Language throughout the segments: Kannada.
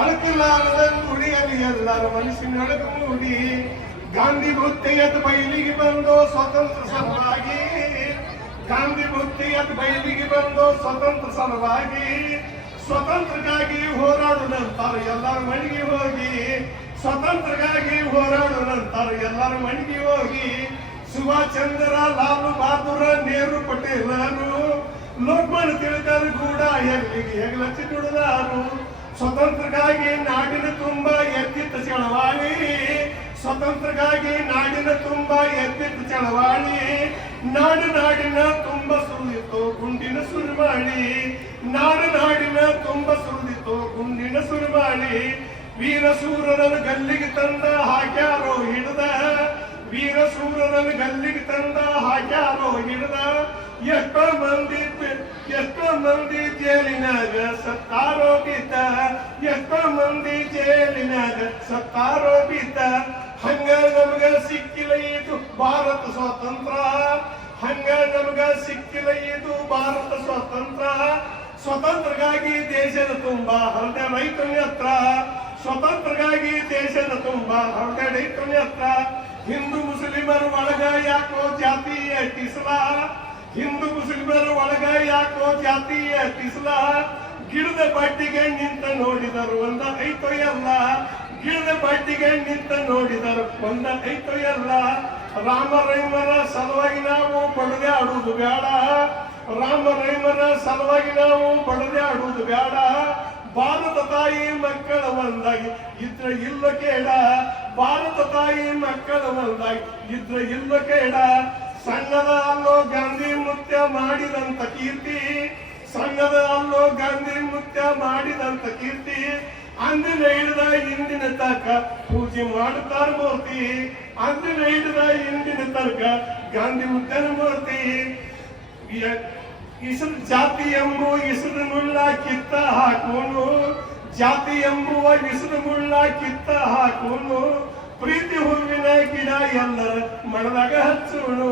ಅಳಕಲಾರದ ನುಡಿಯಲ್ಲಿ ಎಲ್ಲರ ಮನಸ್ಸಿನೊಳಗೆ ಮೂಡಿ ಗಾಂಧಿ ಬುದ್ಧಿಯದ ಬಯಲಿಗೆ ಬಂದು ಸ್ವತಂತ್ರ ಸಲುವಾಗಿ. ಗಾಂಧಿ ಬುದ್ಧಿಯದ ಬಯಲಿಗೆ ಬಂದು ಸ್ವತಂತ್ರ ಸಲುವಾಗಿ. ಸ್ವತಂತ್ರಕ್ಕಾಗಿ ಹೋರಾಡುವಂತಾರೆ ಎಲ್ಲರ ಮನೆಗೆ ಹೋಗಿ. ಸ್ವತಂತ್ರಕ್ಕಾಗಿ ಹೋರಾಡುವಂತಾರೆ ಎಲ್ಲರ ಮನೆಗೆ ಹೋಗಿ. ಸುಭಾಷ್ ಚಂದ್ರ ಲಾಲು ಬಹದ್ದೂರ ನೆಹರು ಪಟೇಲರು, ಲೋಕಮಾನ್ಯ ತಿಲಕರು ಕೂಡ ಎಲ್ಲಿಗೆ ಹೆಗ್ಲಚ್ಚಿ ದುಡಿದಾರು ಸ್ವತಂತ್ರಕ್ಕಾಗಿ ನಾಡಿನ ತುಂಬ ಎತ್ತಿತ್ತ ಚಳವಾಣಿ. ಸ್ವತಂತ್ರಕ್ಕಾಗಿ ನಾಡಿನ ತುಂಬ ಎತ್ತಿತ್ತ ಚಳವಾಣಿ. ನಾಡು ನಾಡಿನ ತುಂಬ ಸುರಿದಿತ್ತು ಗುಂಡಿನ ಸುರಿಮಾಡಿ. ನಾಡು ನಾಡಿನ ತುಂಬ ಸುರಿದಿತ್ತು ಗುಂಡಿನ ಸುರಿಮಾಡಿ. ವೀರ ಸೂರರನ್ನು ಗಲ್ಲಿಗೆ ತಂದ ಹಾಕ್ಯಾರೋ ಹಿಡಿದ. ವೀರ ಸೂರರನ್ನು ಗಲ್ಲಿಗೆ ತಂದ ಹಾಕ್ಯಾರೋ ಹಿಡಿದ. ಎಷ್ಟೋ ಮಂದಿ ಮಂದಿ ಜೇಲಿನಾಗ ಸತ್ತಾರೋಪಿತ ಎಷ್ಟೋ ಮಂದಿ ಜೇಲಿನಾಗ ಸತ್ತಾರೋಪಿತ ಹಂಗ ನಮಗ ಸಿಕ್ಕಿಲ್ಲ ಇದು ಭಾರತ ಸ್ವಾತಂತ್ರ್ಯ ಹಂಗ ನಮಗ ಸಿಕ್ಕಿಲ್ಲ ಇದು ಭಾರತ ಸ್ವಾತಂತ್ರ್ಯ ಸ್ವತಂತ್ರಗಾಗಿ ದೇಶದ ತುಂಬಾ ಹೃದಯ ರೈತನ ಹತ್ರ. ಸ್ವತಂತ್ರಗಾಗಿ ದೇಶದ ತುಂಬಾ ಹೃದಯ ರೈತನ ಹತ್ರ. ಹಿಂದೂ ಮುಸ್ಲಿಮರ ಒಳಗ ಯಾಕೋ ಜಾತಿ ಟಿಸ್ಲ ಹಿಂದೂ ಮುಸ್ಲಿಮರ ಒಳಗ ಯಾಕೋ ಜಾತಿಯ ಟಿಸ್ಲ ಗಿಡದ ಬಟ್ಟಿಗೆ ನಿಂತ ನೋಡಿದರು. ಒಂದ ಐತೋ ಎಲ್ಲ ಗಿಡದ ಬಟ್ಟಿಗೆ ನಿಂತ ನೋಡಿದರು. ಒಂದ ಐತೋ ರಾಮ ರೈಮರ ಸಲುವಾಗಿ ನಾವು ಬಡದೆ ಆಡುವುದು ಬೇಡ. ರಾಮ ರೈಮರ ಸಲುವಾಗಿ ನಾವು ಬಡದೆ ಆಡುವುದು ಬೇಡ. ಭಾರತ ತಾಯಿ ಮಕ್ಕಳ ಒಂದಾಗಿ ಇದ್ರ ಇಲ್ಲ ಕೇಳ. ಭಾರತ ತಾಯಿ ಮಕ್ಕಳ ಒಂದಾಗಿ ಇದ್ರ ಇಲ್ಲ ಕೇಳ. ಸಂಘದ ಅಲ್ಲೋ ಗಾಂಧಿ ಮುತ್ಯ ಮಾಡಿದಂತ ಕೀರ್ತಿ, ಸಂಘದ ಅಲ್ಲೋ ಗಾಂಧಿ ಮುತ್ಯ ಮಾಡಿದಂತ ಕೀರ್ತಿ, ಅಂದಿನ ಹಿಡಿದ ಇಂದಿನ ತನಕ ಪೂಜೆ ಮಾಡುತ್ತಾರ ಮೂರ್ತಿ, ಅಂದಿನ ಹಿಡಿದ ಇಂದಿನ ತನಕ ಗಾಂಧಿ ಮುತ್ಯನ ಮೂರ್ತಿ. ಇಸರು ಜಾತಿ ಎಂಬುವ ಇಸರು ಮುಳ್ಳ ಕಿತ್ತ ಹಾಕೋನು, ಜಾತಿ ಎಂಬುವ ಇಸರು ಮುಳ್ಳ ಕಿತ್ತ ಹಾಕೋನು ಪ್ರೀತಿ ಹೂವಿನ ಗಿಡ ಎಲ್ಲರ ಮಣದಾಗ ಹಚ್ಚೋಣು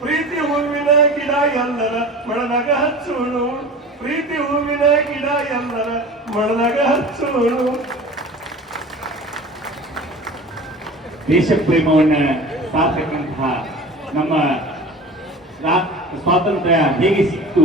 ಪ್ರೀತಿ ಹೂವಿನ ಗಿಡ ಎಲ್ಲರ ಮಣದಾಗ ಹಚ್ಚೋಣು ಪ್ರೀತಿ ಹೂವಿನ ಗಿಡ ಎಲ್ಲರ ಮಣದಾಗ ಹಚ್ಚೋಣು ದೇಶ ಪ್ರೇಮವನ್ನ ಸಾರ್ತಕ್ಕಂತಹ ನಮ್ಮ ಸ್ವಾತಂತ್ರ್ಯ ಹೇಗೆ ಸಿಕ್ತು?